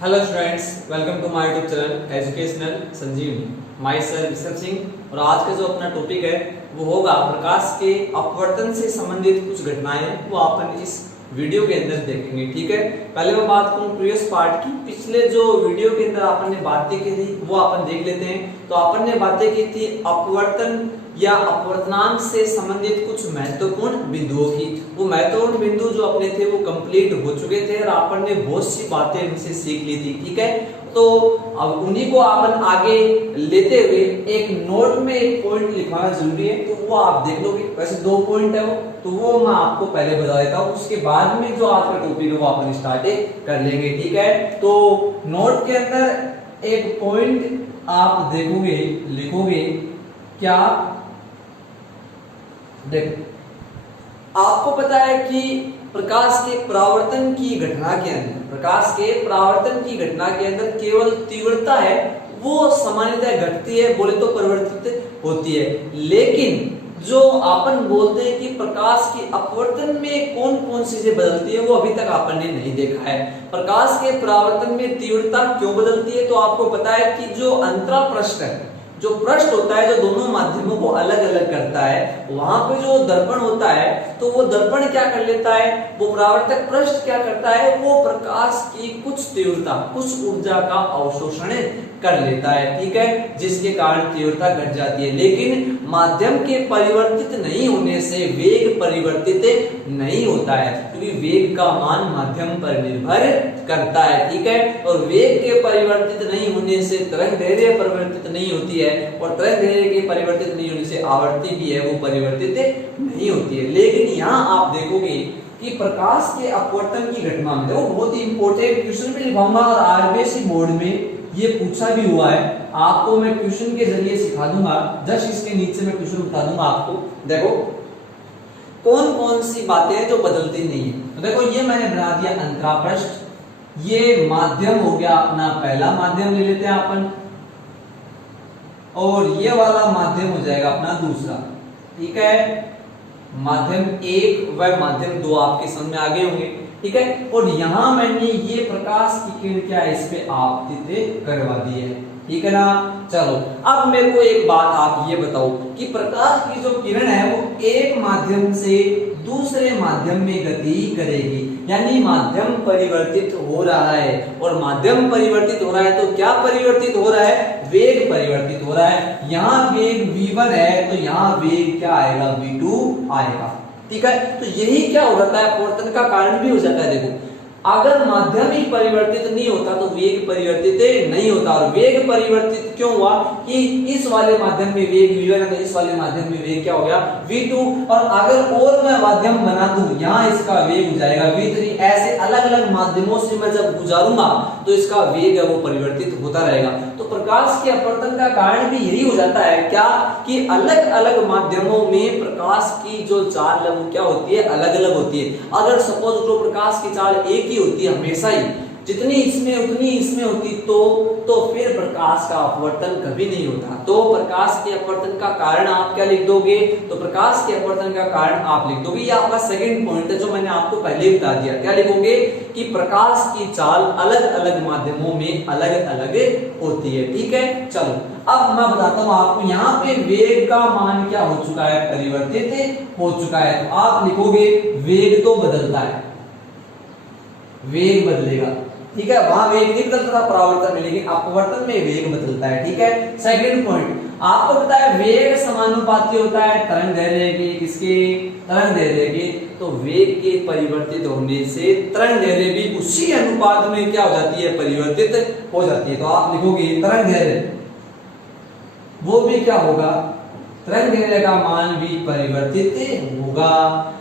Hello students, welcome to my YouTube channel educational Sanjeevani. My self Rishabh Singh. और आज का जो अपना टॉपिक है वो होगा प्रकाश के अपवर्तन से संबंधित कुछ घटनाएं, वो अपन इस वीडियो के अंदर देखेंगे। ठीक है, पहले मैं बात करूं प्रीवियस पार्ट की। पिछले जो वीडियो के अंदर अपन ने बातें की थी वो अपन देख लेते हैं। तो अपन ने बातें की थी अपवर्तन या अपवर्तनांक से संबंधित कुछ महत्वपूर्ण बिंदुओं की। वो महत्वपूर्ण बिंदु जो अपने थे वो कंप्लीट हो चुके थे और अपन ने बहुत सी बातें उनसे सीख ली थी। ठीक है, तो अब उन्हीं को अपन आगे लेते हुए एक नोट में एक पॉइंट लिखवाना जरूरी है, तो वो आप देख लोगे। वैसे 2 पॉइंट है वो, तो वो मैं आपको पहले बता देता हूँ, उसके बाद में जो आज का टॉपिक है वो अपन स्टार्ट कर लेंगे। ठीक है, तो नोट के अंदर एक पॉइंट आप देखोगे, लिखोगे क्या। देखो, आपको पता है कि प्रकाश के परावर्तन की घटना के अंदर, प्रकाश के परावर्तन की घटना के अंदर केवल तीव्रता है वो सामान्यतः घटती है, बोले तो परिवर्तित होती है। लेकिन जो अपन बोलते हैं कि प्रकाश के अपवर्तन में कौन कौन सी चीजें बदलती है, वो अभी तक अपन ने नहीं देखा है। प्रकाश के परावर्तन में तीव्रता क्यों बदलती है, तो आपको पता है कि जो अंतरा पृष्ठ है, जो पृष्ठ होता है जो दोनों माध्यमों को अलग अलग करता है, वहां पे जो दर्पण होता है, तो वो दर्पण क्या कर लेता है, वो परावर्तक पृष्ठ क्या करता है, वो प्रकाश की कुछ तीव्रता, कुछ ऊर्जा का अवशोषण कर लेता है। ठीक है, जिसके कारण तीव्रता घट जाती है। लेकिन माध्यम के परिवर्तित नहीं होने से वेग परिवर्तित नहीं होता है, क्योंकि वेग का मान माध्यम पर निर्भर करता है। ठीक है, और वेग के परिवर्तित नहीं होने से तरंग दैर्घ्य परिवर्तित नहीं होती है, और तरंग दैर्घ्य के परिवर्तित नहीं होने से आवर्ती भी है वो परिवर्तित नहीं होती है। लेकिन यहाँ आप देखोगे कि प्रकाश के अपवर्तन की घटना में, वो बहुत ही इंपॉर्टेंट क्वेश्चन भी लिखवाऊंगा और आरबीएससी बोर्ड में ये पूछा भी हुआ है। आपको मैं क्वेश्चन के जरिए सिखा दूंगा, जस्ट इसके नीचे मैं क्वेश्चन बता दूंगा आपको। देखो कौन कौन सी बातें हैं जो बदलती नहीं है। तो देखो, ये मैंने बना दिया अंतरा पृष्ठ, ये माध्यम हो गया अपना पहला माध्यम ले लेते हैं अपन, और ये वाला माध्यम हो जाएगा अपना दूसरा। ठीक है, माध्यम 1 व माध्यम 2 आपके समझ में आ गए होंगे। ठीक है, और यहां मैंने ये प्रकाश की किरण क्या है, इस पे आपतित करवा दी है। ठीक है ना। चलो, अब मेरे को एक बात आप ये बताओ कि प्रकाश की जो किरण है वो एक माध्यम से दूसरे माध्यम में गति करेगी, यानी माध्यम परिवर्तित हो रहा है। और माध्यम परिवर्तित हो रहा है तो क्या परिवर्तित हो रहा है, वेग परिवर्तित हो रहा है। यहाँ वेग v1 है तो यहाँ वेग क्या आएगा, v2 आएगा। ठीक है, तो यही क्या हो जाता है, अपवर्तन का कारण भी हो जाता है। देखो, अगर माध्यम ही परिवर्तित नहीं होता तो वेग परिवर्तित नहीं होता। और वेग परिवर्तित क्यों हुआ कि इस वाले माध्यम में वेग v1 है तो इस वाले माध्यम में वेग क्या हो गया, v2। और अगर और मैं माध्यम बना दूं, यहाँ इसका वेग हो जाएगा v3। ऐसे अलग अलग माध्यमों से मैं जब गुजारूंगा तो इसका वेग है वो परिवर्तित होता रहेगा। तो प्रकाश के अपवर्तन का कारण भी यही हो जाता है क्या, कि अलग अलग माध्यमों में प्रकाश की जो चाल है वो क्या होती है, अलग अलग होती है। अगर सपोज जो प्रकाश की चाल एक ही होती है हमेशा ही, जितनी इसमें उतनी इसमें होती, तो फिर प्रकाश का अपवर्तन कभी नहीं होता। तो प्रकाश के अपवर्तन का कारण आप क्या लिख दोगे, तो प्रकाश के अपवर्तन का कारण आप लिख दोगे, ये आपका सेकंड पॉइंट है जो मैंने आपको पहले ही बता दिया। क्या लिखोगे कि प्रकाश की चाल अलग अलग माध्यमों में अलग अलग होती है। ठीक है, चलो अब मैं बताता हूं आपको, यहाँ पे वेग का मान क्या हो चुका है, परिवर्तित हो चुका है। तो आप लिखोगे वेग तो बदलता है, वेग बदलेगा। ठीक है, वहां वेग नहीं बदलता था परावर्तन में, लेकिन अपवर्तन में वेग बदलता है। ठीक है, सेकंड पॉइंट आपको पता है वेग समानुपाती होता है तरंग दैर्घ्य के, किसके, तरंग दैर्घ्य के। तो वेग के परिवर्तित होने से तरंग दैर्घ्य भी उसी अनुपात में क्या हो जाती है, परिवर्तित हो जाती है। तो आप लिखोगे तरंग दैर्घ्य वो भी क्या होगा, तरंग दैर्घ्य का मान भी परिवर्तित होगा।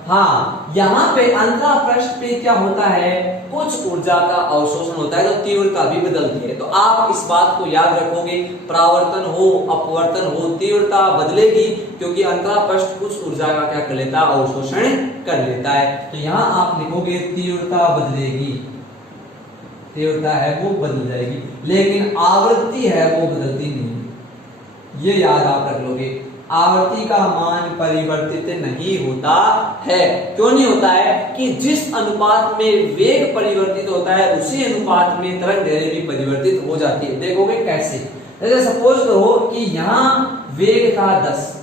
हाँ, यहाँ पे अंतरा पृष्ठ पे क्या होता है, कुछ ऊर्जा का अवशोषण होता है, तो तीव्रता भी बदलती है। तो आप इस बात को याद रखोगे, परावर्तन हो अपवर्तन हो तीव्रता बदलेगी, क्योंकि अंतरा पृष्ठ कुछ ऊर्जा का क्या कर लेता है, अवशोषण कर लेता है। तो यहाँ आप लिखोगे तीव्रता बदलेगी, तीव्रता है वो बदल जाएगी, लेकिन आवृत्ति है वो बदलती नहीं। ये याद आप रख लोगे। आवर्ती का मान परिवर्तित नहीं होता है। क्यों नहीं होता है? कि जिस अनुपात में वेग परिवर्तित होता है उसी अनुपात में तरंग दैर्ध्य भी परिवर्तित हो जाती है। देखोगे कैसे? जैसे सपोज करो कि यहाँ वेग था 10,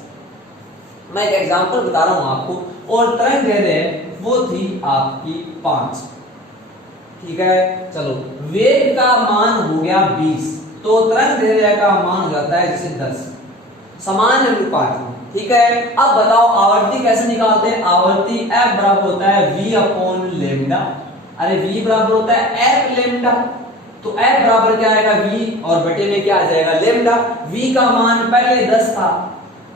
मैं एक एग्जांपल बता रहा हूं आपको, और तरंग दैर्ध्य वो थी आपकी 5। ठीक है, चलो वेग का मान हो गया 20, तो तरंग दैर्ध्य का मान हो जाता है जैसे 10, समान अनुपात में। ठीक है, अब बताओ आवर्ती कैसे निकालते हैं? आवर्ती F बराबर होता है v अपॉन लेमडा। अरे v बराबर होता है F लेमडा, तो F बराबर क्या आएगा? v और बटे में क्या आ जाएगा? लेमडा। v का मान पहले 10 था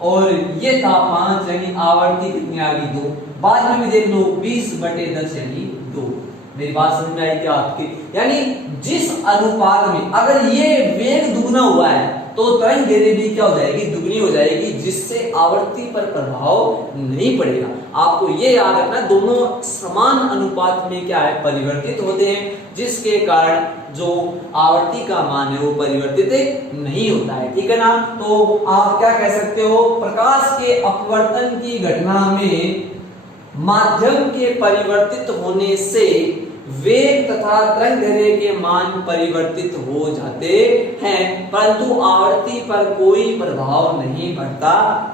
और ये था 5, यानी आवर्ती कितनी आ गई? 2। बाद में भी देख लो 20 बटे 10 यानी 2। मेरी बात समझ में आई क्या आपकी? यानी जिस अनुपात में अगर ये वेग दुगना हुआ है तो तरंग दैर्ध्य भी क्या हो जाएगी? दुगनी हो जाएगी, जिससे आवर्ती पर प्रभाव नहीं पड़ेगा। आपको ये याद रखना, दोनों समान अनुपात में क्या है? परिवर्तित होते हैं, जिसके कारण जो आवर्ती का मान है वो परिवर्तित नहीं होता है। ठीक है ना? तो आप क्या कह सकते हो? प्रकाश के अपवर्तन की घटना में माध्यम के परिवर्तित होने से वेग तथा तरंग दैर्ध्य के मान परिवर्तित हो जाते हैं, परंतु आवर्ती पर कोई प्रभाव नहीं पड़ता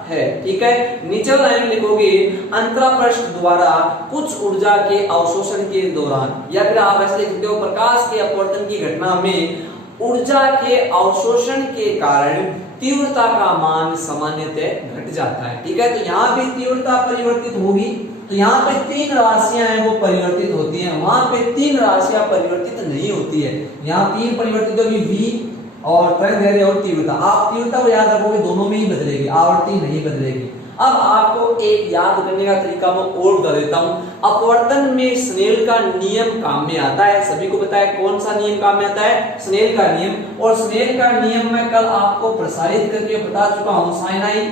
है। ठीक है, नीचे लाइन लिखोगे, अंतरा पृष्ठ द्वारा कुछ ऊर्जा के अवशोषण के दौरान, या फिर आप ऐसे लिख सकते हो, प्रकाश के अपवर्तन की घटना में ऊर्जा के अवशोषण के कारण तीव्रता का मान सामान्यतः घट जाता है। ठीक है, तो यहाँ भी तीव्रता परिवर्तित होगी, तो यहाँ पे 3 राशियां हैं वो परिवर्तित होती हैं, वहां पे 3 राशियां परिवर्तित नहीं होती है। यहाँ 3 परिवर्तित होगी, v और तरंग दैर्ध्य और तीव्रता। आप तीव्रता को याद रखोगे, दोनों में ही बदलेगी, आवर्ती नहीं बदलेगी। अब आपको एक याद करने का तरीका मैं और बता देता हूं। अपवर्तन में स्नेल का नियम काम में आता है, सभी को पता है कौन सा नियम काम में आता है? स्नेल का नियम। और स्नेल का नियम मैं कल आपको प्रसारित करके बता चुका हूं, साइन आई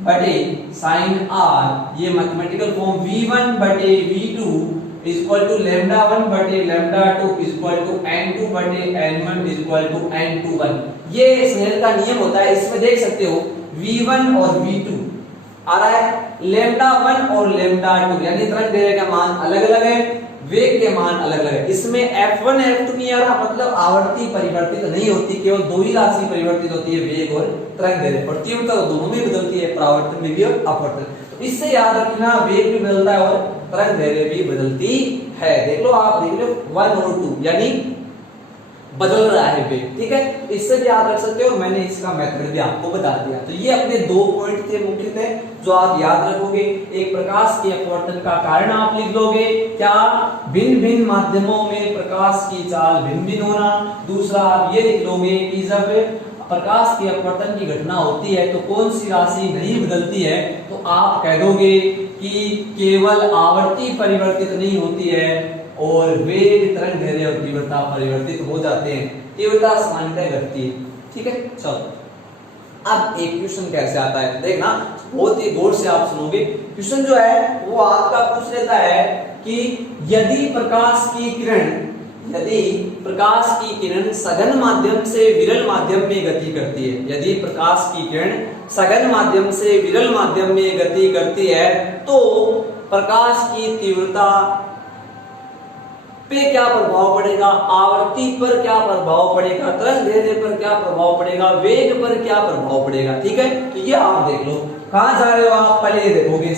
बटे साइन आर, ये मैथमेटिकल फॉर्म v1 बटे v2 is equal to lambda 1 बटे lambda 2 is equal to n2 बटे n1 is equal to n21। ये स्नेल का नियम होता है। इसमें देख सकते हो v1 और v2 आ रहा है, लैम्डा 1 और लैम्डा 2, यानी तरंग दैर्ध्य का मान अलग अलग है, वेग के मान अलग अलग है। इसमें F1 F2 नहीं आ रहा, मतलब आवर्ती परिवर्तित नहीं होती, केवल 2 ही राशि परिवर्तित होती है, वेग और तरंग दैर्ध्य। और तीव्रता तो दोनों में बदलती है, परावर्तन में भी और अपवर्तन। तो इससे याद रखना, वेग भी बदलता है और तरंग दैर्ध्य भी बदलती है। देख लो, आप देख लो 1 और 2 यानी बदल रहा है वेग। ठीक है, इससे भी याद रख सकते हो, मैंने इसका मेथड भी आपको बता दिया। तो ये अपने 2 पॉइंट थे मुख्यतः जो आप याद रखोगे। एक प्रकाश के अपवर्तन का कारण आप लिख लोगे, क्या? भिन्न भिन्न माध्यमों में प्रकाश की चाल भिन्न भिन्न होना। दूसरा आप ये लिख लोगे कि जब प्रकाश के अपवर्तन की घटना होती है तो कौन सी राशि नहीं बदलती है, तो आप कह दोगे कि केवल आवर्ती परिवर्तित नहीं होती है और वेग, तरंग दैर्ध्य और तीव्रता परिवर्तित हो जाते हैं, तीव्रता सामान्यतः घटती है। ठीक है, चलो अब एक क्वेश्चन कैसे आता है देखना, बहुत ही गौर से आप सुनोगे। क्वेश्चन जो है वो आपका पूछ लेता है कि यदि प्रकाश की किरण सघन माध्यम से विरल माध्यम में गति करती है, यदि प्रकाश की किरण सघन माध्यम से विरल माध्यम में गति करती है तो प्रकाश की तीव्रता पे क्या प्रभाव पड़ेगा, आवर्ती पर क्या प्रभाव पड़ेगा, तरंग दैर्ध्य पर क्या प्रभाव पड़ेगा, वेग पर क्या प्रभाव पड़ेगा। ठीक है, तो ये आप देख लो। कहां जा रहे हो आप? पहले ये देखोगे,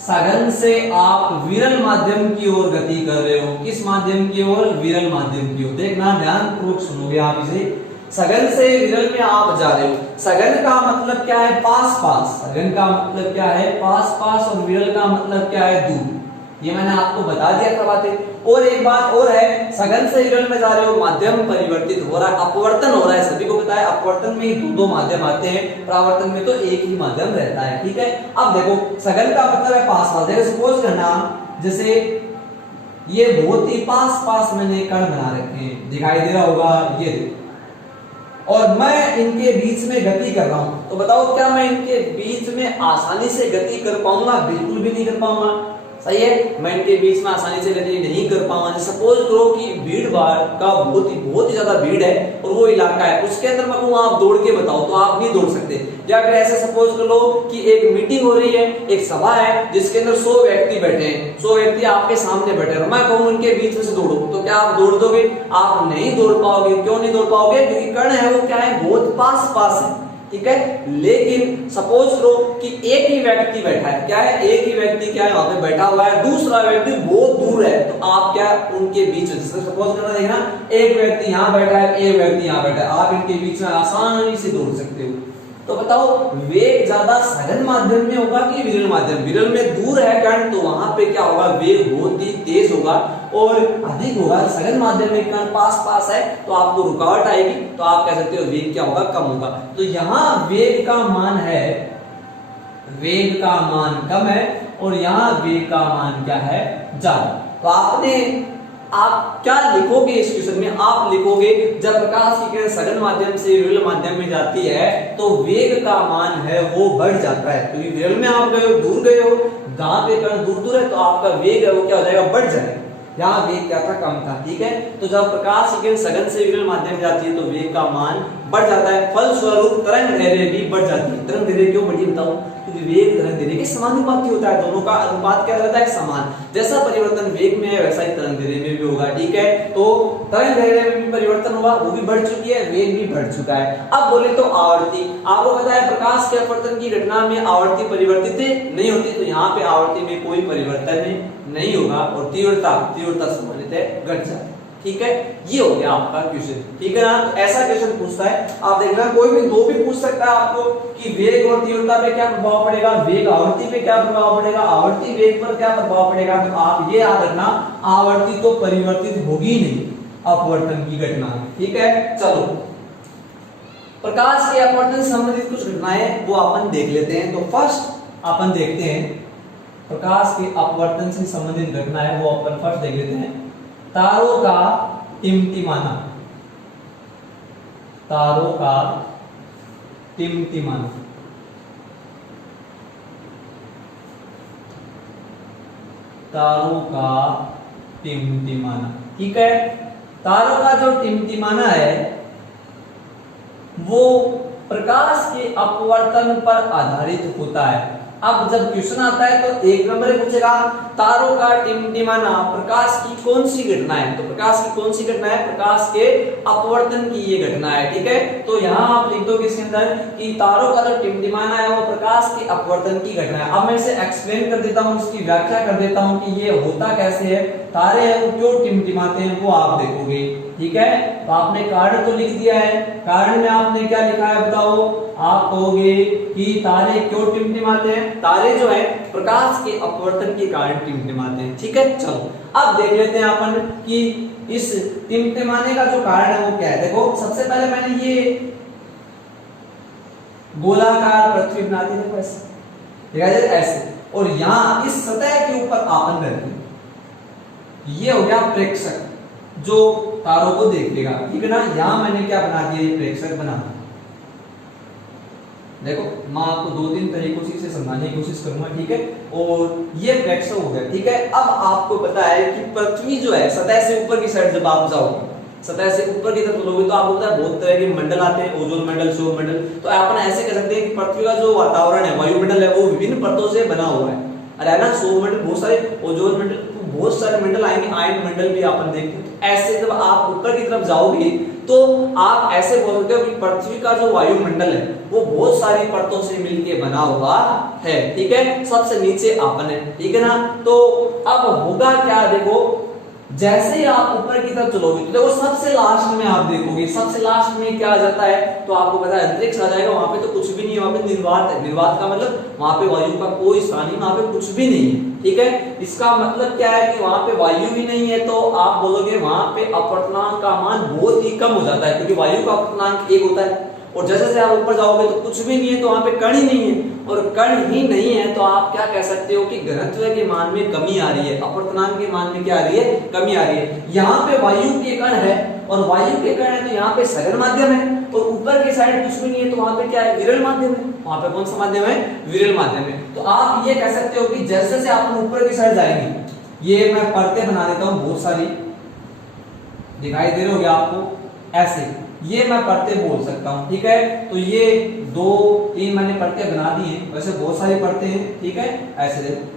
सघन से आप विरल माध्यम की ओर गति कर रहे हो। किस माध्यम की ओर? विरल माध्यम की ओर। देखना, ध्यानपूर्वक सुनोगे आप इसे। सघन से विरल में आप जा रहे हो। सघन का मतलब क्या है? पास पास। सघन का मतलब क्या है? पास पास। और विरल का मतलब क्या है? दूर। ये मैंने आपको बता दिया था बातें। और एक बात और है, सघन से विरल में जा रहे हो, माध्यम परिवर्तित हो रहा है, अपवर्तन हो रहा है। सभी को पता है अपवर्तन में ही 2 माध्यम आते हैं, परावर्तन में तो एक ही माध्यम रहता है। ठीक है, अब देखो सघन का मतलब है पास पास। देखो सपोज करना, जैसे ये बहुत ही पास पास मैंने कण बना रखे हैं, दिखाई दे रहा होगा ये, और मैं इनके बीच में गति कर रहा हूं, तो बताओ क्या मैं इनके बीच में आसानी से गति कर पाऊंगा? बिल्कुल भी नहीं कर पाऊंगा। सही है, मैं इनके बीच में आसानी से लेते नहीं कर पाऊंगा। सपोज करो कि भीड़ भाड़ का बहुत ही ज्यादा भीड़ है और वो इलाका है, उसके अंदर मैं कहूँ आप दौड़ के बताओ तो आप नहीं दौड़ सकते। या फिर ऐसे सपोज कर लो कि एक मीटिंग हो रही है, एक सभा है जिसके अंदर 100 व्यक्ति बैठे हैं, 100 व्यक्ति आपके सामने बैठे हैं, मैं कहूँ उनके बीच में से दौड़ो, तो क्या आप दौड़ दोगे? आप नहीं दौड़ पाओगे। क्यों नहीं दौड़ पाओगे? क्योंकि कण है वो क्या है, बहुत पास है, ठीक है। लेकिन सपोज करो कि एक ही व्यक्ति बैठा है, क्या है, एक ही व्यक्ति क्या है वहां पे बैठा हुआ है, दूसरा व्यक्ति बहुत दूर है, तो आप क्या उनके बीच में, सपोज करना देखना, एक व्यक्ति यहाँ बैठा है, एक व्यक्ति यहाँ बैठा है, आप इनके बीच में आसानी से दौड़ सकते हो। तो बताओ वेग ज्यादा सघन माध्यम में होगा कि विरल माध्यम? विरल में दूर है कण, तो वहां पे क्या होगा, वेग बहुत ही तेज होगा और अधिक होगा। सघन माध्यम में कण पास है तो आपको रुकावट आएगी, तो आप कह सकते हो वेग क्या होगा, कम होगा। तो यहाँ वेग का मान है, वेग का मान कम है और यहाँ वेग का मान क्या है, ज्यादा। तो आप क्या लिखोगे इस क्वेश्चन में? आप लिखोगे जब प्रकाश की किरण सघन माध्यम से विरल माध्यम में जाती है तो वेग का मान है वो बढ़ जाता है, क्योंकि विरल में आप गए हो, दूर गए हो, जहां पे कण दूर है तो आपका वेग है वो क्या हो जाएगा, बढ़ जाएगा। यहाँ वेग क्या था, कम था, ठीक है। तो जब प्रकाश की किरण सघन से विरल माध्यम में जाती है तो वेग का मान बढ़ जाता है, फलस्वरूप तरंग दैर्घ्य भी बढ़ जाती है। तरंग दैर्घ्य क्यों बढ़ी बताओ? क्योंकि वेग तरंग दैर्घ्य के समानुपाती होता है, दोनों का अनुपात क्या रहता है, समान। जैसा परिवर्तन वेग में है वैसा ही तरंग दैर्घ्य में भी होगा, ठीक है। तो तरंग दैर्घ्य में भी परिवर्तन हुआ, वो भी बढ़ चुकी है, वेग भी बढ़ चुका है। अब बोले तो आवर्ती, आपको पता है प्रकाश के अपवर्तन की घटना में आवर्ती परिवर्तित नहीं होती, तो यहाँ पे आवर्ती में कोई परिवर्तन नहीं होगा और तीव्रता सामान्यतः घट जाती है, ठीक है। ये हो गया आपका क्वेश्चन, ठीक है ना। तो ऐसा क्वेश्चन पूछता है, आप देखना कोई भी दो भी पूछ सकता है आपको कि वेग और तीव्रता पे क्या प्रभाव पड़ेगा, वेग आवर्ती पे क्या प्रभाव पड़ेगा, आवर्ती वेग पर क्या प्रभाव पड़ेगा। तो आप ये याद रखना, आवर्ती तो परिवर्तित होगी नहीं अपवर्तन की घटना, ठीक है। चलो प्रकाश के अपवर्तन से संबंधित कुछ घटनाएं वो अपन देख लेते हैं। तो फर्स्ट अपन देखते हैं प्रकाश के अपवर्तन से संबंधित घटना है वो अपन फर्स्ट देख लेते हैं। तारों का टिमटिमाना, तारों का टिमटिमाना, तारों का टिमटिमाना, ठीक है। तारों का जो टिमटिमाना है वो प्रकाश के अपवर्तन पर आधारित होता है। अब जब क्वेश्चन आता है तो एक नंबर पूछेगा तारों का टिमटिमाना प्रकाश की कौन सी घटना है, तो प्रकाश की कौन सी घटना है, प्रकाश के अपवर्तन की ये घटना है, ठीक है। तो यहाँ आप लिख दो इसके अंदर कि तारों का जो टिमटिमाना है वो प्रकाश के अपवर्तन की घटना है। अब मैं इसे एक्सप्लेन कर देता हूँ, इसकी व्याख्या कर देता हूँ कि ये होता कैसे है, तारे हैं वो क्यों टिमटिमाते हैं वो आप देखोगे, ठीक है। तो आपने कारण तो लिख दिया है, कारण में आपने क्या लिखा है बताओ, आप कहोगे कि तारे क्यों टिमटिमाते हैं, तारे जो है प्रकाश के अपवर्तन के कारण टिमटिमाते हैं, ठीक है। चलो अब देख लेते हैं अपन कि इस टिमटिमाने का जो कारण है वो क्या है। देखो सबसे पहले मैंने ये गोलाकार पृथ्वी बना दी, देखो ऐसे, ठीक है, ऐसे, और यहाँ इस सतह के ऊपर आपन रहते, ये हो गया प्रेक्षक जो तारों को देखेगा, ठीक है ना। यहां मैंने क्या बना दिया, ये प्रेक्षक बना। देखो मैं आपको दो तीन तरीकों से इसे समझाने की कोशिश करूंगा, ठीक है। और ये प्रेक्षक हो गया, ठीक है। अब आपको पता है कि पृथ्वी जो है सतह से ऊपर की साइड जब आप जाओगे, सतह से ऊपर की तरफ चलोगे तो आपको पता है बहुत तरह के मंडल आते हैं, ओजोन मंडल, सौर मंडल। तो अपन ऐसे कह सकते हैं कि पृथ्वी का जो वातावरण है, वायुमंडल है, वो विभिन्न परतों से बना हुआ है। अरे ना, सौर मंडल बहुत सारे, ओजोन मंडल बहुत सारे मंडल आएंगे, आयन मंडल भी अपन देखते हैं। तो ऐसे जब आप ऊपर की तरफ जाओगे तो आप ऐसे बोल सकते हो कि पृथ्वी का जो वायुमंडल है वो बहुत सारी परतों से मिलकर बना हुआ है, ठीक है। सबसे नीचे अपन है, ठीक है ना। तो अब होगा क्या, देखो जैसे ही आप ऊपर की तरफ चलोगे तो देखो सबसे लास्ट में आप देखोगे, सबसे लास्ट में क्या आ जाता है, तो आपको पता है अंतरिक्ष आ जाएगा। वहां पे तो कुछ भी नहीं है, वहां पे निर्वात है। निर्वात का मतलब वहां पे वायु का कोई स्थान नहीं, वहां पे कुछ भी नहीं है, ठीक है। इसका मतलब क्या है कि वहां पे वायु भी नहीं है, तो आप बोलोगे वहां पे अपवर्तनांक का मान बहुत ही कम हो जाता है, क्योंकि वायु का अपवर्तनांक 1 होता है और जैसे जैसे आप ऊपर जाओगे तो कुछ भी नहीं है, तो वहां पे कण ही नहीं है, और कण ही नहीं है तो आप क्या कह सकते हो कि घनत्व के मान में कमी आ रही है, अपवर्तनांक के मान में क्या आ रही है, कमी आ रही है। यहाँ पे वायु के कण है और वायु के कण है तो यहाँ पे सघन माध्यम है, और ऊपर की साइड कुछ भी नहीं है तो वहां पे क्या है, विरल माध्यम है। वहां पे कौन सा माध्यम है, विरल माध्यम है। तो आप ये कह सकते हो कि जैसे जैसे आप ऊपर की साइड जाएंगे, ये मैं परतें बना देता हूं, बहुत सारी दिखाई दे रही होगी आपको, ऐसे ये मैं परतें बोल सकता हूं, ठीक है। तो ये 2 3 मैंने परतें बना दी हैं, वैसे बहुत सारी परतें हैं, ठीक है। ऐसे देखो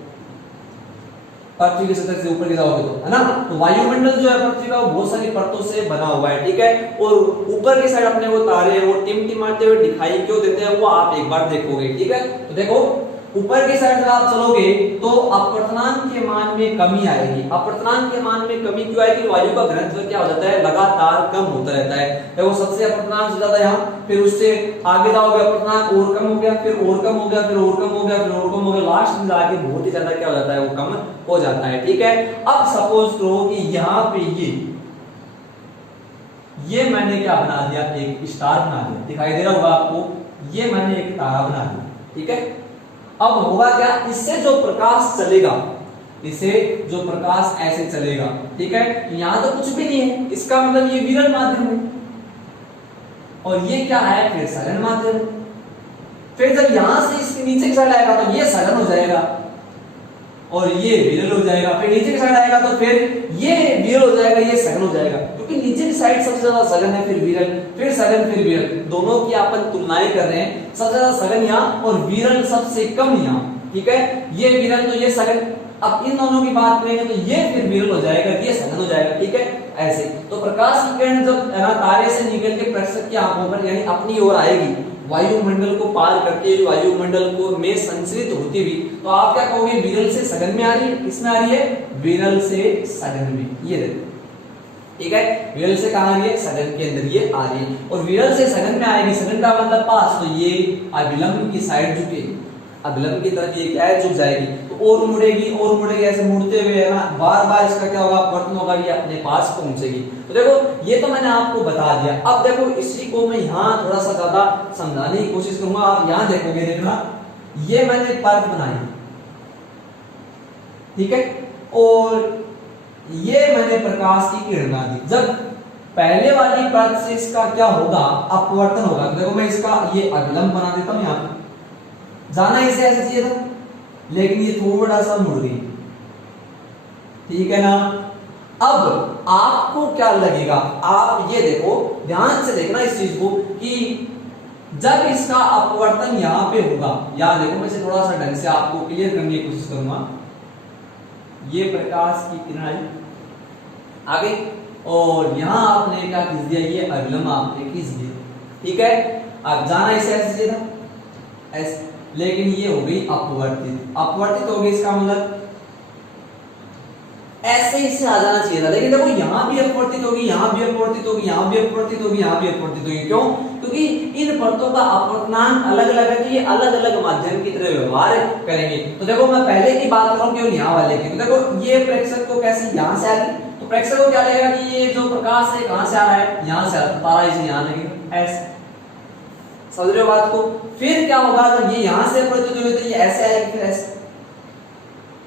पृथ्वी की सतह से ऊपर की जाओगे तो, है ना। तो वायुमंडल जो है पृथ्वी का वो बहुत सारी परतों से बना हुआ है, ठीक है। और ऊपर की साइड अपने वो तारे वो टिमटिमाते हुए दिखाई क्यों देते हैं वो आप एक बार देखोगे, ठीक है। तो देखो ऊपर की साइड जब आप चलोगे तो अपवर्तनांक के मान में कमी आएगी। अपवर्तनांक के मान में कमी क्यों आएगी, वायु का घनत्व क्या हो जाता है, लगातार कम होता रहता है। देखो सबसे अपवर्तनांक हो जाता है यहाँ, फिर उससे आगे जाओगे अपवर्तनांक और कम हो गया, फिर और कम हो गया, फिर और कम हो गया, फिर और कम हो गया, लास्ट में जाके बहुत ही ज्यादा क्या हो जाता है, वो कम हो जाता है, ठीक है। अब सपोज करो कि यहाँ पे ये मैंने क्या बना दिया, एक स्टार बना दिया, दिखाई दे रहा होगा आपको, ये मैंने एक तारा बना दिया, ठीक है। अब होगा क्या, इससे जो प्रकाश चलेगा, इसे जो प्रकाश ऐसे चलेगा, ठीक है। यहां तो कुछ भी नहीं है, इसका मतलब ये विरल माध्यम है, और ये क्या है, फिर सघन माध्यम है। फिर जब यहां से इसके नीचे की साइड आएगा तो ये सघन हो जाएगा और ये विरल हो जाएगा, फिर नीचे की साइड आएगा तो फिर ये विरल हो जाएगा, ये सघन हो जाएगा, क्योंकि नीचे की साइड सबसे ज्यादा सघन है, फिर विरल, फिर सघन, फिर विरल, दोनों की अपन तुलनाएं कर रहे हैं। सबसे ज्यादा सघन यहाँ और विरल सबसे कम यहाँ, ठीक है। ये विरल तो ये सघन, अब इन दोनों की बात करेंगे तो ये फिर विरल हो जाएगा, ये सघन हो जाएगा, ठीक है। ऐसे तो प्रकाश की किरण जब तारे से निकल के पृथ्वी की आंखों पर यानी अपनी ओर आएगी, वायुमंडल को पार करके वायुमंडल को में संचरित होती हुई, तो आप क्या कहोगे, विरल से सघन में आ रही है। किसमें आ रही है, विरल से सघन में, ये देखो, ठीक है। विरल से कहां आ रही है, सघन के अंदर ये आ रही है, और विरल से सघन में आएगी, सघन का मतलब पास, तो ये अभिलंब की साइड झुकेगी, अभिलंब की तरफ ये क्या है, झुक जाएगी, तो और मुड़ेगी, ऐसे मुड़ते हुए है ना, बार बार इसका क्या होगा, अपवर्तन होगा, ये अपने पास पहुंचेगी। तो देखो ये तो मैंने आपको बता दिया। अब देखो इसी को मैं यहाँ थोड़ा सा ज्यादा समझाने की कोशिश करूंगा, आप यहाँ देखोगे, देखना ये मैंने परत बनाई, ठीक है, और ये मैंने प्रकाश की किरण बना दी। जब पहले वाली परत से इसका क्या होगा, अपवर्तन होगा। देखो मैं इसका ये अभिलंब बना देता हूं, यहाँ पे जाना इसे ऐसे चाहिए था, लेकिन ये थोड़ा सा मुड़ गई, ठीक है ना। अब आपको क्या लगेगा, आप ये देखो, ध्यान से देखना इस चीज को, कि जब इसका अपवर्तन यहां पे होगा, यहां देखो मैं इसे थोड़ा सा ढंग से आपको क्लियर करने की कोशिश करूंगा। ये प्रकाश की किरण आई आगे, और यहां आपने क्या खींच दिया, ये अभिलंब आपने खींच दिया, ठीक है। अब जाना इसे ऐसे चाहिए था, ऐसे, लेकिन ये हो गई अपवर्तित, अपवर्तित हो गई, इसका मतलब ऐसे इससे आ जाना चाहिए था, लेकिन देखो यहां भी अपवर्तित होगी, यहां भी अपवर्तित होगी, यहां भी अपवर्तित होगी, यहां भी अपवर्तित होगी। क्यों, क्योंकि इन परतों का अपवर्तनांक अलग अलग है, तो ये अलग अलग माध्यम की तरह व्यवहार करेंगे। तो देखो मैं पहले की बात करूं केवल यहां वाले की, तो देखो ये प्रेक्षक को कैसे यहां से आ रही, तो प्रेक्षक को क्या लगेगा कि ये जो प्रकाश है कहां से आ रहा है, यहां से आ रहा है, तारा इसे यहां लगेगा, ऐसे, समझ रहे हो बात को। फिर क्या होगा, जब ये यहां से अपवर्तित हुए तो ये ऐसे आएगी, फिर ऐसे,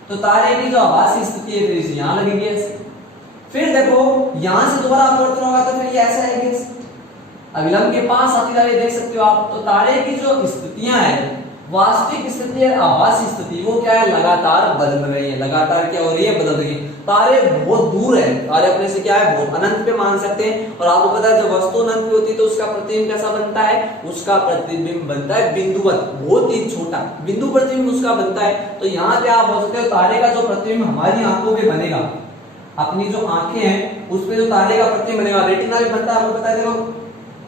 तो तारे की जो आभासी स्थिति है फिर इसे यहां लगेगी ऐसे, फिर देखो यहां से दोबारा अपवर्तन होगा तो फिर ये ऐसे आएगी, अभिलंब के पास आती जा रही, देख सकते हो आप। तो तारे की जो स्थितियां हैं, वास्तविक स्थिति और आभासी स्थिति, वो क्या है, लगातार बदल रही है, लगातार क्या हो रही है, बदल रही है। तारे बहुत दूर है, तारे अपने से क्या है, बहुत अनंत पे मान सकते हैं, और आपको पता है जब वस्तु अनंत पे होती है तो उसका प्रतिबिंब कैसा बनता है, उसका प्रतिबिंब बनता है बिंदुवत, बहुत ही छोटा बिंदु प्रतिबिंब उसका बनता है। तो यहाँ पे आप बोल सकते हो तारे का जो प्रतिबिंब हमारी आंखों पे बनेगा, अपनी जो आंखें हैं उस पे जो तारे का प्रतिबिंब बनेगा, रेटिना भी बनता है, आपको पता है। देखो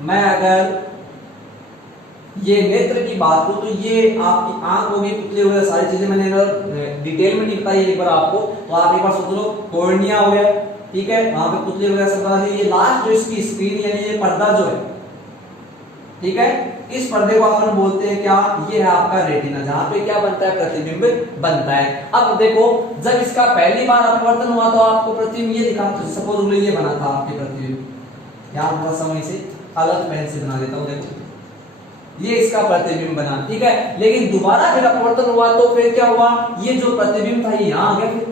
मैं अगर ये नेत्र की बात करूं तो ये आपकी आंख होगी, पुतली वगैरह सारी चीजें मैंने डिटेल में नहीं बताई एक बार आपको, तो आप एक बार सोच लो, कॉर्निया हो गया, ठीक है, वहां पे पुतली वगैरह सब बता दी। ये लास्ट जो इसकी स्क्रीन यानी ये पर्दा जो है, ठीक है, इस पर्दे को अपन बोलते हैं क्या, ये है आपका रेटिना, जहां पे क्या बनता है, प्रतिबिंब बनता है। अब देखो जब इसका पहली बार अपवर्तन हुआ तो आपको प्रतिबिंब ये दिखा, तो सपोज ये बना था आपके प्रतिबिंब, यहां थोड़ा सा मैं इसे अलग पेन से बना देता हूं, देखो ये इसका प्रतिबिंब बना, ठीक है। लेकिन दोबारा फिर अपवर्तन हुआ तो फिर क्या हुआ, ये जो प्रतिबिंब था ये यहाँ आ गया, फिर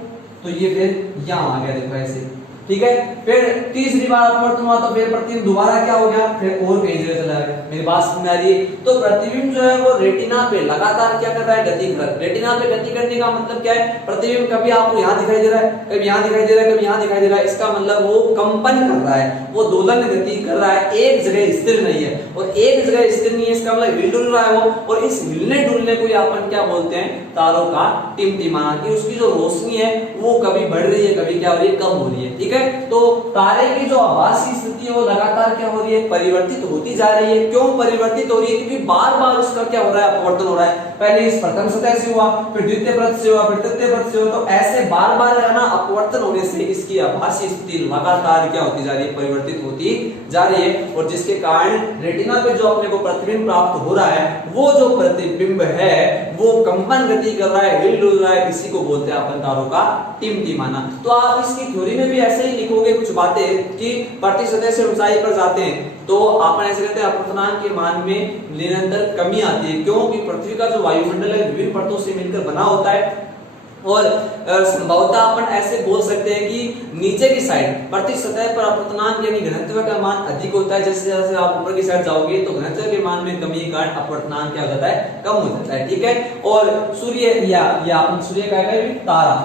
तो ये फिर यहाँ आ गया, देखो ऐसे, ठीक है। फिर तीसरी बार अपवर्तन हुआ तो फिर प्रतिबिंब दोबारा क्या हो गया, फिर और कहीं जगह चला गया। मेरी बात समझ में आ रही है? तो प्रतिबिंब जो है वो रेटिना पे लगातार क्या कर रहा है, गति कर रहा है। रेटिना पे गति करने का मतलब क्या है, प्रतिबिंब कभी आपको यहाँ दिखाई दे रहा है, कभी यहाँ दिखाई दे रहा है, कभी यहाँ दिखाई दे रहा है, इसका मतलब वो कंपन कर रहा है, वो दोलन गति कर रहा है, एक जगह स्थिर नहीं है। और एक जगह स्थिर नहीं है इसका मतलब हिल डुल रहा है वो, और इस हिलने डुलने को अपन क्या बोलते हैं, तारों का टिमटिमाना, कि उसकी जो रोशनी है वो कभी बढ़ रही है, कभी क्या हो रही है, कम हो रही है, ठीक है। तो तारे की जो आभासी स्थिति है वो लगातार क्या हो रही है, परिवर्तित होती जा रही है। क्यों परिवर्तित हो रही है, क्योंकि बार बार उसका क्या हो रहा है, अपवर्तन हो रहा है। पहले इस प्रथम सतह से हुआ, फिर द्वितीय परत से हुआ, फिर तृतीय परत से हुआ, तो ऐसे बार बार है ना अपवर्तन होने से इसकी आभासी स्थिति लगातार क्या होती जा रही है, परिवर्तित होती जा रही है। और जिसके कारण रेटिना पे जो अपने को प्रतिबिंब प्राप्त हो रहा है, वो जो प्रतिबिंब है वो कंपन गति कर रहा है, हिल डुल रहा है, इसी को बोलते हैं अपन तारों का टिमटिमाना। तो आप इसकी थ्योरी में भी ऐसे ही लिखोगे कुछ बातें कि प्रति सतह से ऊंचाई पर जाते हैं तो अपन ऐसे कहते हैं अपवर्तनांक के मान में निरंतर कमी आती है। क्योंकि पृथ्वी का जो वायुमंडल है विभिन्न परतों से मिलकर बना होता है, और संभवतः अपन ऐसे बोल सकते हैं कि नीचे की साइड प्रति सतह पर अपवर्तनांक यानी घनत्व का मान अधिक होता है। जैसे जैसे आप ऊपर की साइड जाओगे तो घनत्व के मान में कमी के कारण अपवर्तनांक क्या हो जाता है, कम हो जाता है, ठीक है। और सूर्य या अपन सूर्य का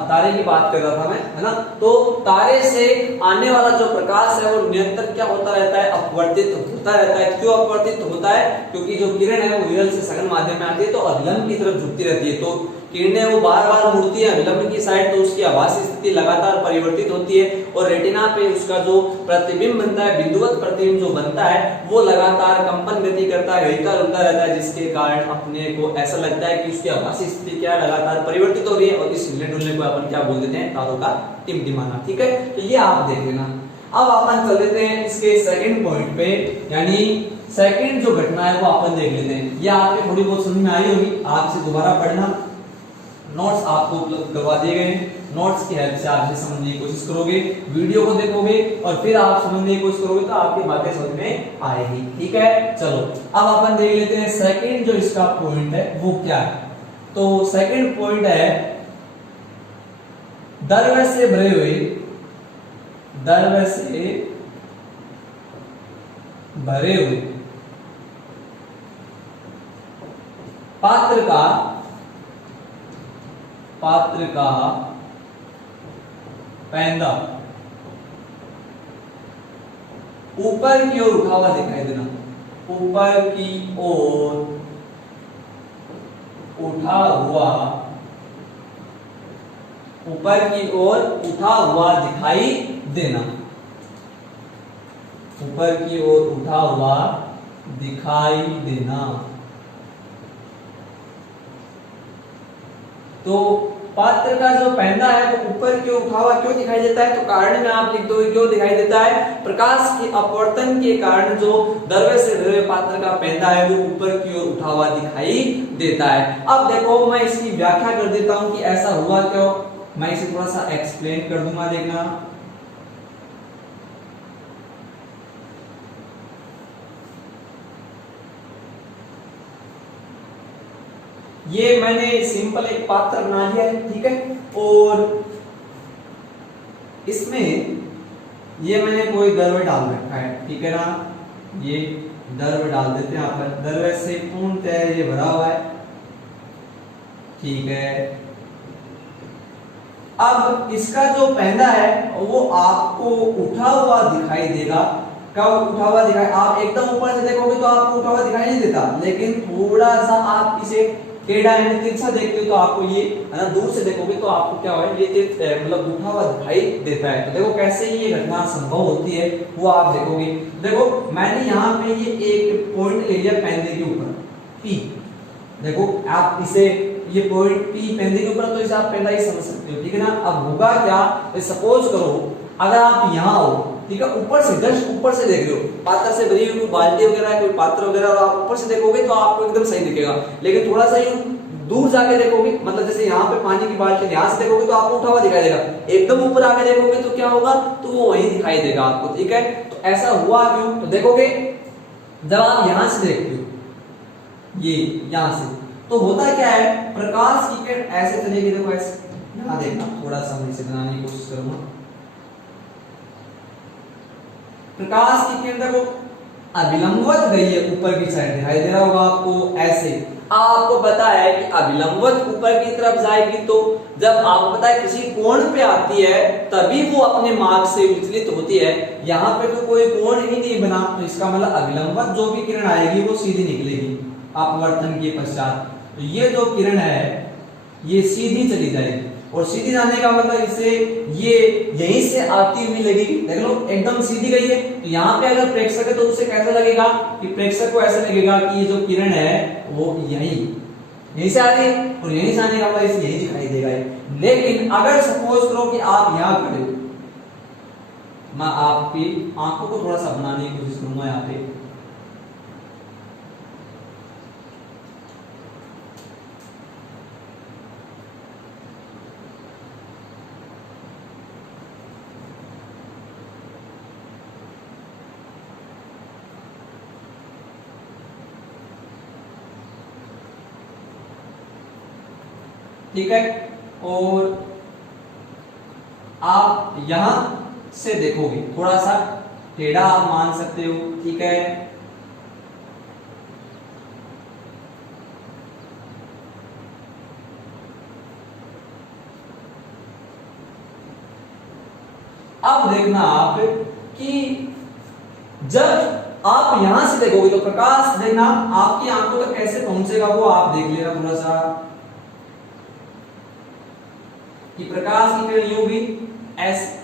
तारे की बात कर रहा था मैं, है ना। तो तारे से आने वाला जो प्रकाश है वो निरंतर क्या होता रहता है, अपवर्तित होता रहता है। क्यों अपवर्तित होता है, क्योंकि जो किरण है वो विरल से सघन माध्यम में आती है तो अभिलंब की तरफ झुकती रहती है। तो किरणें वो बार बार मुड़ती है अभिलंब की साइड, तो उसकी आभासी स्थिति लगातार परिवर्तित होती है। और रेटिना पे उसका जो प्रतिबिंब बनता है, बिंदुवत प्रतिबिंब जो बनता है, वो लगातार कंपन गति करता है, हिलता डुलता रहता है, जिसके कारण अपने को ऐसा लगता है कि उसकी आभासी स्थिति क्या है, लगातार परिवर्तित हो रही है। और इस हिलने डुलने को अपन क्या बोल देते हैं, तारों का टिमटिमाना, ठीक है। तो ये आप देख लेना। अब अपन चल देते हैं इसके सेकंड पॉइंट पे, यानी सेकंड जो घटना है वो अपन देख लेते हैं। ये आपके थोड़ी बहुत समझ में आई होगी, आपसे दोबारा पढ़ना, नोट्स आपको उपलब्ध करवा दिए गए हैं। नोट्स की हेल्प से आप इसे समझने की कोशिश करोगे, वीडियो को देखोगे और फिर आप समझने की कोशिश करोगे तो आपकी बातें समझ में आएगी, ठीक है। चलो अब अपन देख लेते हैं सेकंड जो इसका पॉइंट है वो क्या है। तो सेकंड पॉइंट है द्रव्य से भरे हुए, द्रव्य से भरे हुए पात्र का पैंदा ऊपर की ओर उठा हुआ दिखाई देना, ऊपर की ओर उठा हुआ, ऊपर की ओर उठा हुआ दिखाई देना, ऊपर की ओर उठा हुआ दिखाई देना। तो पात्र का जो पैंदा है वो ऊपर क्यों उठा हुआ क्यों दिखाई देता है, तो कारण में आप लिख दोगे क्यों दिखाई देता है, प्रकाश के अपवर्तन के कारण जो द्रव्य से भरे पात्र का पैंदा है वो ऊपर की ओर उठा हुआ दिखाई देता है। अब देखो मैं इसकी व्याख्या कर देता हूं कि ऐसा हुआ क्यों, मैं इसे थोड़ा सा एक्सप्लेन कर दूंगा, देखना। ये मैंने सिंपल एक पात्र बना लिया है, ठीक है। और इसमें ये मैंने कोई द्रव्य डाल रखा है, ठीक है ना। ये द्रव्य डाल देते हैं यहाँ पर, द्रव्य से पूर्णतः ये भरा हुआ है, ठीक है। अब इसका जो पैंदा है वो आपको उठा हुआ दिखाई देगा। कब उठा हुआ दिखाई, आप एकदम ऊपर से देखोगे तो आपको उठा हुआ दिखाई नहीं देता, लेकिन थोड़ा सा आप इसे टेढ़ा यानी तिरछा देखते हो तो आपको ये है ना, दूर से देखोगे तो आपको क्या होगा, ये मतलब उठा हुआ दिखाई देता है। तो देखो कैसे ये घटना संभव होती है वो आप देखोगे। देखो मैंने यहाँ पे ये एक पॉइंट ले लिया पैंदे के ऊपर P, देखो आप इसे ये पॉइंट P पैंदे के ऊपर, तो इसे आप पैंदा ही समझ सकते हो, ठीक है ना। अब होगा क्या, सपोज करो अगर आप यहाँ हो, ठीक है, ऊपर से जस्ट ऊपर से देख रहे हो, पात्र से भरी हुई बाल्टी वगैरह कोई पात्र वगैरह, और आप ऊपर से देखोगे तो आपको एकदम सही दिखेगा। लेकिन थोड़ा सा यूं दूर जाके देखोगे, मतलब जैसे यहाँ पे पानी की बाल्टी यहाँ से देखोगे तो आपको उठा हुआ दिखाई देगा, एकदम ऊपर आके देखोगे तो क्या होगा, तो वो वहीं दिखाई देगा आपको, ठीक है। तो ऐसा हुआ क्यों, तो देखोगे जब आप यहाँ से देखते हो, ये यहां से। तो होता क्या है, प्रकाश की किरण ऐसे चलेगी, देखो ऐसे, यहां देखना, थोड़ा सा मैं इसे बनाने की कोशिश करूंगा। प्रकाश की किरण देखो अभिलंबवत गई है ऊपर की साइड, दिखाई दे रहा होगा आपको ऐसे। आपको पता है कि अभिलंबवत ऊपर की तरफ जाएगी, तो जब आपको पता है किसी कोण पे आती है तभी वो अपने मार्ग से विचलित होती है। यहाँ पे तो कोई कोण ही नहीं बना, तो इसका मतलब अभिलंबवत जो भी किरण आएगी वो सीधी निकलेगी अपवर्तन के पश्चात। तो ये जो किरण है ये सीधी चली जाएगी, और सीधी जाने का मतलब इसे ये यहीं से आती हुई लगेगी, देख लो एकदम सीधी गई है। तो यहाँ पे अगर प्रेक्षक है तो उसे कैसा लगेगा कि प्रेक्षक को ऐसा लगेगा कि ये जो किरण है वो यहीं से आ रही है, और यहीं से आने का मतलब इसे यही दिखाई देगा। लेकिन अगर सपोज करो कि आप यहाँ खड़े हो, मैं आपकी आंखों को थोड़ा सा बनाने की कोशिश करूंगा यहाँ पे, ठीक है। और आप यहां से देखोगे, थोड़ा सा टेढ़ा आप मान सकते हो, ठीक है। अब देखना आप कि जब आप यहां से देखोगे तो प्रकाश देखना आपकी आंखों तक कैसे पहुंचेगा, वो आप देख लेना थोड़ा सा, कि प्रकाश की किरण यूं भी ऐसे।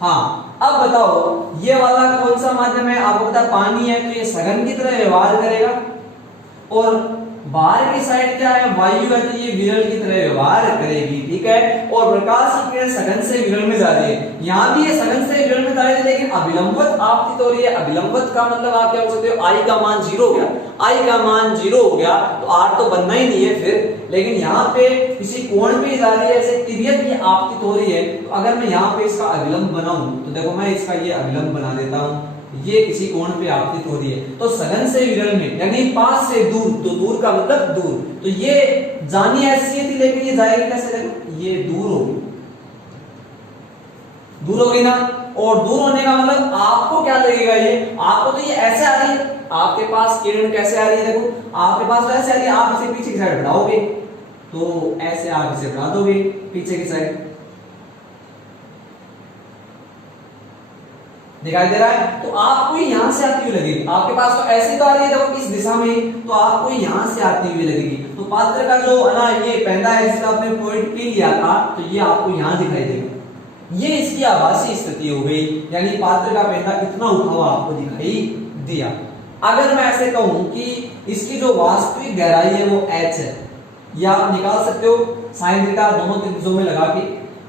हाँ, अब बताओ ये वाला कौन सा माध्यम है, आपको पता पानी है, तो ये सघन की तरह व्यवहार करेगा, और बाहर की साइड क्या है, वायु है, तो ये विरल की तरह व्यवहार करेगी, ठीक है। और प्रकाश की किरण सघन से विरल में जा रही है, यहाँ भी ये सघन से विरल में जा रही है, लेकिन अभिलंबवत आपतित हो रही है। अभिलंबवत का मतलब आप क्या बोल सकते हो, आई का मान 0 हो गया, आई का मान 0 हो गया तो आर तो बनना ही नहीं है फिर। लेकिन यहाँ पे किसी कोण पे जा रही है, ऐसे तिर्यक ये आपतित हो रही है, तो अगर मैं यहाँ पे इसका अभिलंब बनाऊं तो देखो मैं इसका ये अभिलंब बना देता हूँ, ये किसी कोण पे आपतित हो रही है, तो सघन से विरल में यानी पास से दूर, तो दूर का मतलब दूर, तो ये जानी ऐसी थी लेकिन ये जाएगी कैसे, देखो ये दूर होगी, दूर हो गई ना। और दूर होने का मतलब आपको क्या लगेगा, ये आपको तो ये ऐसे आ रही है, आपके पास किरण कैसे आ रही है, देखो आपके पास तो ऐसे आ रही है, आप इसे पीछे की साइड बढ़ाओगे तो ऐसे आप इसे बढ़ा दोगे पीछे की साइड, दिखाई दे रहा है। तो आपको यहां से आती हुई लगेगी, आपके पास तो ऐसी तो आ रही है देखो इस दिशा में, तो आपको यहां से आती हुई लगेगी। तो पात्र का जो है ना ये पेंदा है जिसका आपने पॉइंट पी लिया था, तो ये आपको यहां दिखाई देगा, ये इसकी आभासी स्थिति हो गई, यानी पात्र का पेंदा कितना उठा हुआ आपको दिखाई दिया। अगर मैं ऐसे कहूं कि इसकी जो वास्तविक गहराई है वो h है, ये आप निकाल सकते हो साइन थीटा दोनों त्रिभुजों में लगा के,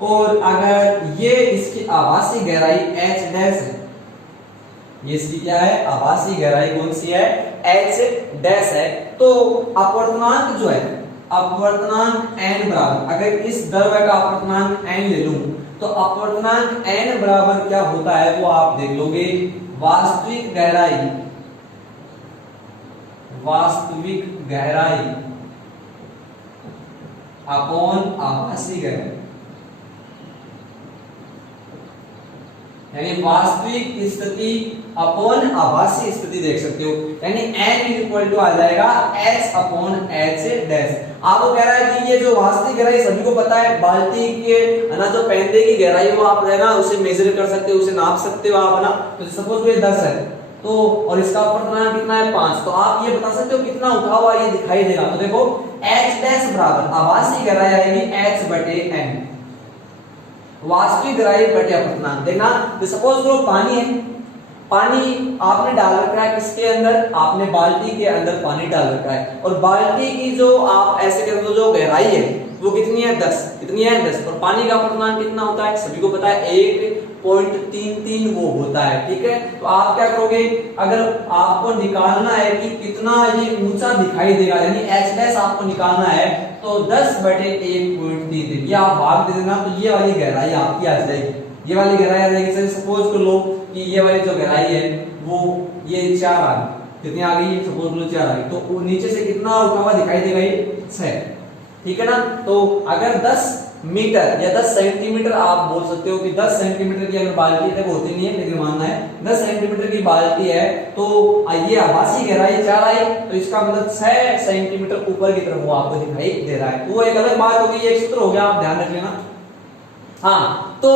और अगर ये इसकी आभासी गहराई h डैश है, ये इसकी क्या है आभासी गहराई कौन सी है, h डैश है, तो अपवर्तनांक जो है, अपवर्तनांक n बराबर, अगर इस द्रव्य का अपवर्तनांक n ले लूं तो अपवर्तनांक n बराबर क्या होता है वो आप देख लोगे, वास्तविक गहराई, वास्तविक गहराई अपॉन आभासी गहराई, यानी वास्तविक स्थिति अपॉन आभासी स्थिति देख सकते हो, यानी n इक्वल टू आ जाएगा h अपॉन h डैश। आपको कह रहा है कि ये जो वास्तविक गहराई सभी को पता है, बाल्टी के ना जो पेंदे की गहराई वो आप है ना उसे मेजर कर सकते हो, उसे नाप सकते हो आप ना, तो सपोज ये 10 है तो, और इसका अपवर्तनांक कितना है 5, तो आप ये बता सकते हो कितना उठा हुआ ये दिखाई देगा। तो देखो h डैश बराबर आभासी गहराई आएगी h बटे n, वास्तविक गहराई बटे अपवर्तनांक। देखना तो सपोज करो पानी है, पानी आपने डाल रखा है किसके अंदर, आपने बाल्टी के अंदर पानी डाल रखा है, और बाल्टी की जो आप ऐसे कर दो जो गहराई है वो कितनी है 10, कितनी है 10, और पानी का अपवर्तनांक कितना होता है सभी को पता है 1.33 वो होता है, ठीक है। तो आप क्या करोगे, अगर आपको निकालना है कि कितना ये ऊंचा दिखाई देगा, यानी h डैश आपको निकालना है, तो 10 बटे 1.33 ये आप भाग दे देना, तो ये वाली गहराई आपकी आ जाएगी, ये वाली गहराई आ जाएगी। सपोज कर लो कि ये वाली जो गहराई है वो ये 4 आ गई, कितनी आ गई है, सपोज लो 4 आ गई, तो नीचे से कितना उठा हुआ दिखाई देगा ये 6, ठीक है ना। तो अगर 10 मीटर या 10 सेंटीमीटर आप बोल सकते हो कि 10 सेंटीमीटर की अगर बाल्टी है, होती नहीं है लेकिन मानना है 10 सेंटीमीटर की बाल्टी है, तो ये आभासी गहराई 4 आई, तो इसका मतलब 6 सेंटीमीटर ऊपर की तरफ वो आपको दिखाई दे रहा है। तो वो एक अलग बात होगी, एक सूत्र हो गया, आप ध्यान रख लेना। हाँ, तो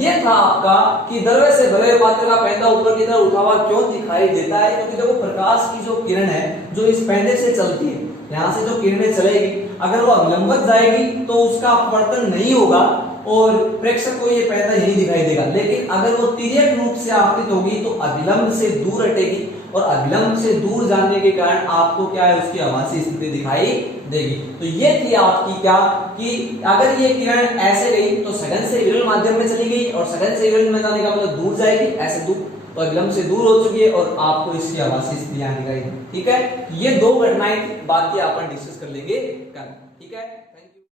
ये था आपका कि द्रव्य से भरे पात्र का पैंदा ऊपर की तरफ उठा हुआ क्यों दिखाई देता है, क्योंकि देखो प्रकाश की जो किरण है जो इस पैंदे से चलती है, यहाँ से जो किरणें चलेगी अगर वो अभिलंबत जाएगी तो उसका अपवर्तन नहीं होगा और प्रेक्षक को ये पैंदा यही दिखाई देगा, लेकिन अगर वो तिर्यक रूप से आपतित होगी तो अभिलंब से दूर हटेगी और अभिलंब से दूर जाने के कारण आपको क्या है, उसकी आभासी स्थिति दिखाई देगी। तो ये थी आपकी क्या कि अगर ये किरण ऐसे गई तो सघन से विरल माध्यम में चली गई और सघन से विरल में जाने का मतलब दूर जाएगी, ऐसे दूर, तो अभिलंब से दूर हो चुकी है और आपको इसकी आभासी स्थितियां दिखाई। ठीक है, ये दो घटनाएं बाकी अपन डिस्कस कर लेंगे कल। ठीक है।